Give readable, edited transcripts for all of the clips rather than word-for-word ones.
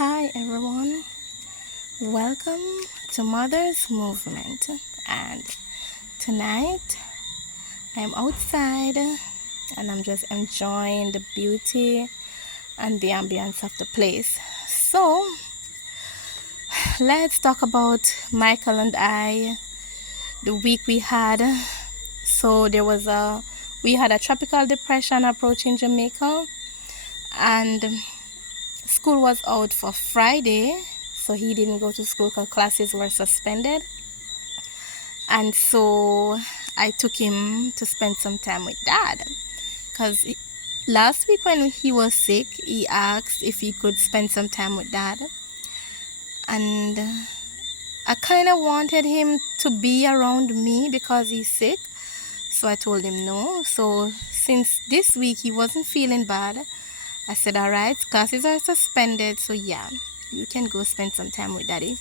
Hi everyone, welcome to Mother's Movement. And tonight I'm outside and I'm just enjoying the beauty and the ambience of the place. So let's talk about Michael and I, the week we had. So we had a tropical depression approaching Jamaica, and school was out for Friday, so he didn't go to school because classes were suspended. And so I took him to spend some time with dad, because last week when he was sick, he asked if he could spend some time with dad, and I kind of wanted him to be around me because he's sick. So I told him no. So since this week he wasn't feeling bad, I said, all right, classes are suspended, so yeah, you can go spend some time with daddy.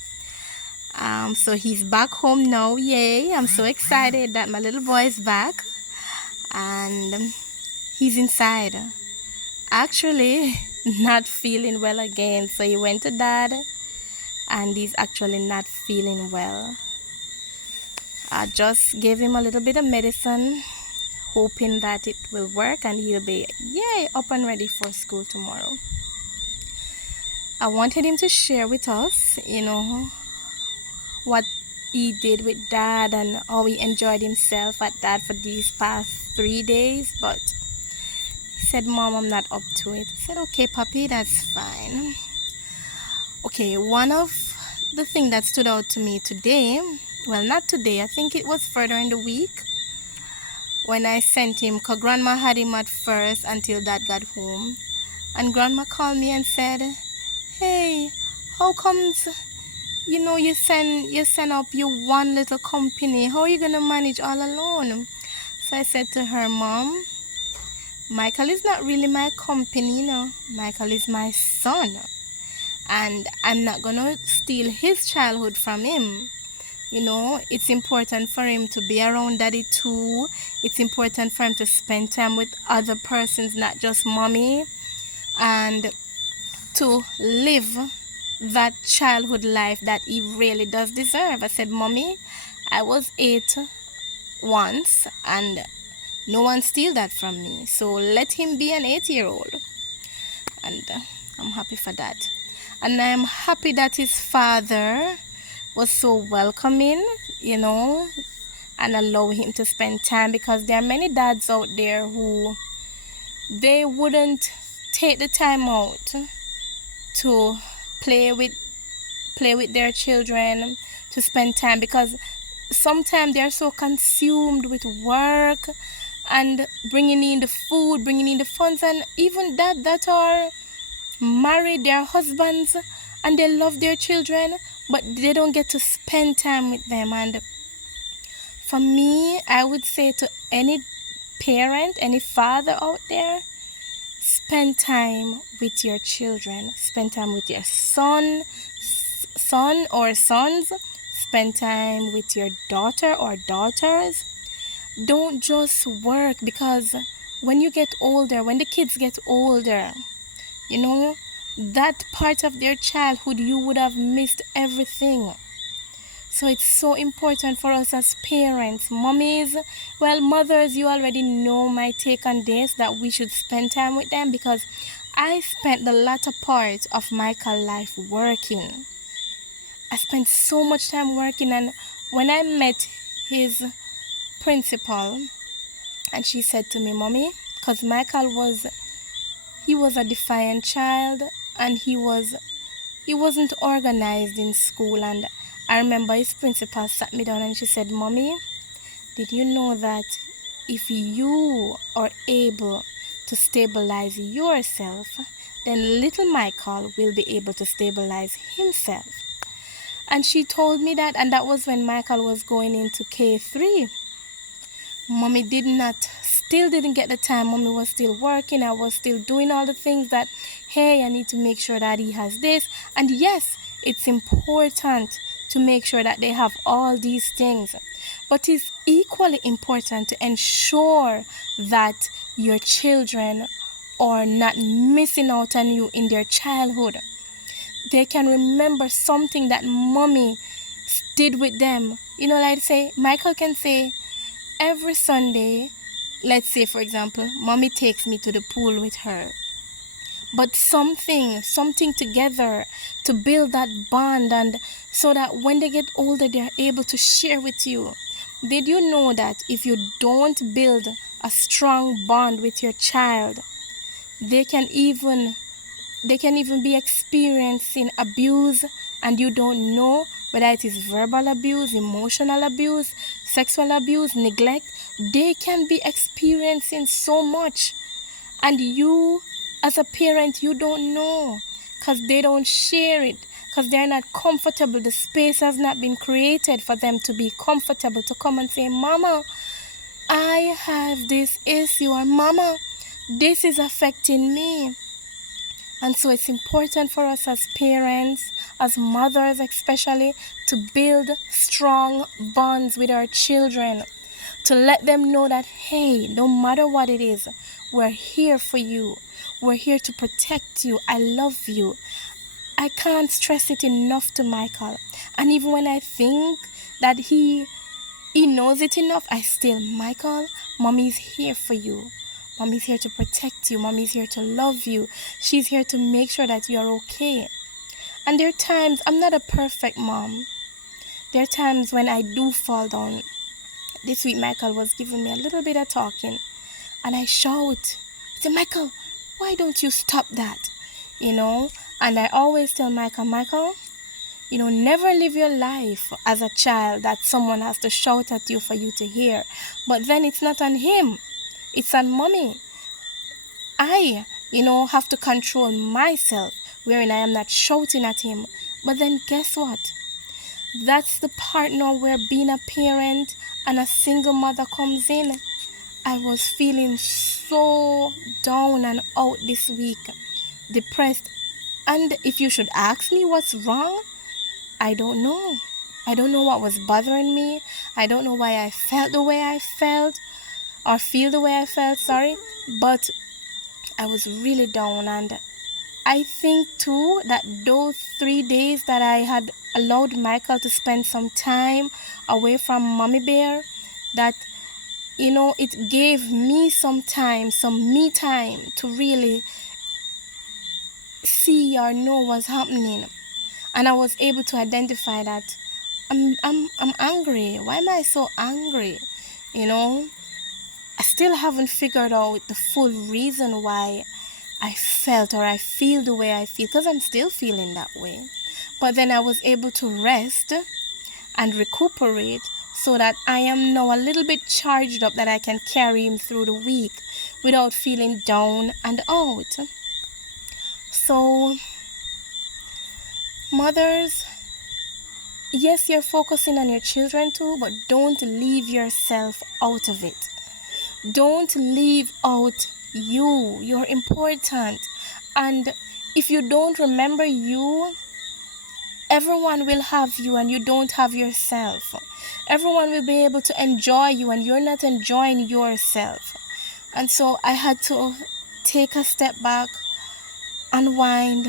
So he's back home now. Yay, I'm so excited that my little boy is back, and he's inside actually not feeling well again. So he went to dad and he's actually not feeling well. I just gave him a little bit of medicine, hoping that it will work and he'll be up and ready for school tomorrow. I wanted him to share with us, what he did with dad and how he enjoyed himself at dad for these past 3 days. But he said, Mom, I'm not up to it. I said, okay, puppy, that's fine. Okay, one of the things that stood out to me today, well, not today, I think it was further in the week, when I sent him, because grandma had him at first until dad got home. And grandma called me and said, hey, how comes you send up your one little company? How are you gonna manage all alone? So I said to her, Mom, Michael is not really my company, Michael is my son, and I'm not gonna steal his childhood from him. It's important for him to be around daddy too. It's important for him to spend time with other persons, not just mommy, and to live that childhood life that he really does deserve. I said, Mommy, I was 8 once and no one steal that from me. So let him be an 8-year-old. And I'm happy for that. And I'm happy that his father was so welcoming, and allow him to spend time, because there are many dads out there who they wouldn't take the time out to play with their children, to spend time, because sometimes they're so consumed with work and bringing in the food, bringing in the funds, and even that are married, their husbands, and they love their children, but they don't get to spend time with them. And for me, I would say to any parent, any father out there, spend time with your children. Spend time with your son or sons. Spend time with your daughter or daughters. Don't just work, because when you get older, when the kids get older, that part of their childhood, you would have missed everything. So it's so important for us as parents, mummies, mothers, you already know my take on this, that we should spend time with them, because I spent the latter part of Michael's life working. I spent so much time working, and when I met his principal, and she said to me, Mommy, because Michael was a defiant child, and he wasn't organized in school. And I remember his principal sat me down and she said, Mommy, did you know that if you are able to stabilize yourself, then little Michael will be able to stabilize himself? And she told me that, and that was when Michael was going into K3. Mommy still didn't get the time. Mommy was still working. I was still doing all the things that, hey, I need to make sure that he has this. And yes, it's important to make sure that they have all these things. But it's equally important to ensure that your children are not missing out on you in their childhood. they can remember something that mommy did with them. Like say, Michael can say, every Sunday, let's say for example, mommy takes me to the pool with her. But something together to build that bond, and so that when they get older, they're able to share with you. Did you know that if you don't build a strong bond with your child, they can even be experiencing abuse, and you don't know whether it is verbal abuse, emotional abuse, sexual abuse, neglect. They can be experiencing so much, and you as a parent, you don't know, because they don't share it, because they're not comfortable. The space has not been created for them to be comfortable to come and say, Mama, I have this issue, or Mama, this is affecting me. And so it's important for us as parents, as mothers especially, to build strong bonds with our children, to let them know that, hey, no matter what it is, we're here for you. We're here to protect you. I love you. I can't stress it enough to Michael. And even when I think that he knows it enough, I still, Michael, mommy's here for you. Mommy's here to protect you. Mommy's here to love you. She's here to make sure that you're okay. And there are times, I'm not a perfect mom. There are times when I do fall down. This week, Michael was giving me a little bit of talking. And I shout, I say, Michael, why don't you stop that? And I always tell Michael, never live your life as a child that someone has to shout at you for you to hear. But then it's not on him. It's on mommy. I, have to control myself, wherein I am not shouting at him. But then guess what? That's the partner where being a parent and a single mother comes in. I was feeling so down and out this week, depressed. And if you should ask me what's wrong, I don't know. I don't know what was bothering me. I don't know why I felt the way I felt, or feel the way I felt, but I was really down. And I think too that those 3 days that I had allowed Michael to spend some time away from Mommy Bear, that it gave me some time, some me time to really see or know what's happening. And I was able to identify that I'm angry. Why am I so angry? I still haven't figured out the full reason why I felt or I feel the way I feel, because I'm still feeling that way. But then I was able to rest and recuperate, so that I am now a little bit charged up, that I can carry him through the week without feeling down and out. So, mothers, yes, you're focusing on your children too, but don't leave yourself out of it. Don't leave out you. You're important. And if you don't remember you, everyone will have you and you don't have yourself. Everyone will be able to enjoy you and you're not enjoying yourself. And so I had to take a step back, unwind,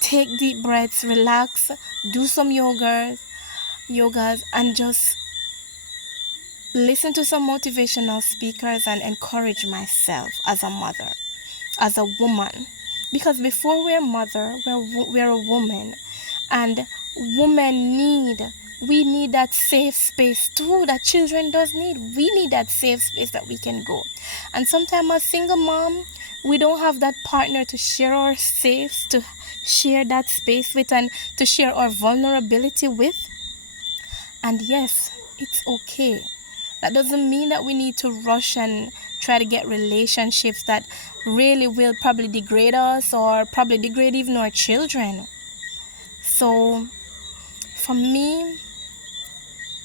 take deep breaths, relax, do some yogas, and just listen to some motivational speakers and encourage myself as a mother, as a woman. Because before we're a mother, we're a woman. And women we need that safe space too, that children does need. We need that safe space that we can go. And sometimes as single mom, we don't have that partner to share our safes, to share that space with, and to share our vulnerability with. And yes, it's okay. That doesn't mean that we need to rush and try to get relationships that really will probably degrade us, or probably degrade even our children. So for me,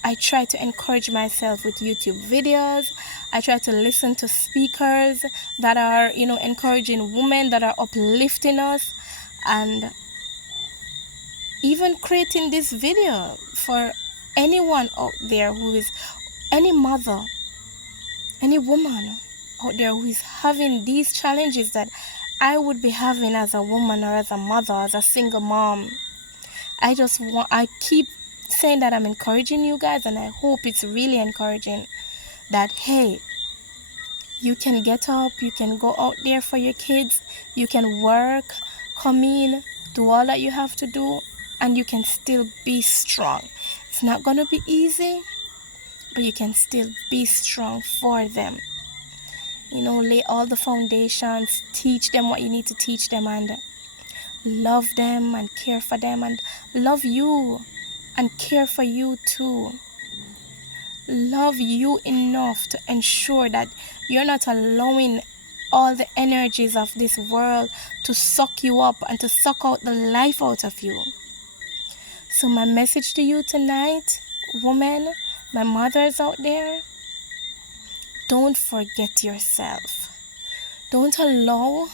I try to encourage myself with YouTube videos. I try to listen to speakers that are, encouraging women, that are uplifting us, and even creating this video for anyone out there who is, any mother, any woman out there who is having these challenges that I would be having as a woman or as a mother, as a single mom. I keep saying that I'm encouraging you guys, and I hope it's really encouraging that, hey, you can get up, you can go out there for your kids, you can work, come in, do all that you have to do, and you can still be strong. It's not going to be easy, but you can still be strong for them. Lay all the foundations, teach them what you need to teach them, and love them and care for them, and love you and care for you too. Love you enough to ensure that you're not allowing all the energies of this world to suck you up and to suck out the life out of you. So my message to you tonight, women, my mothers out there, don't forget yourself. Don't allow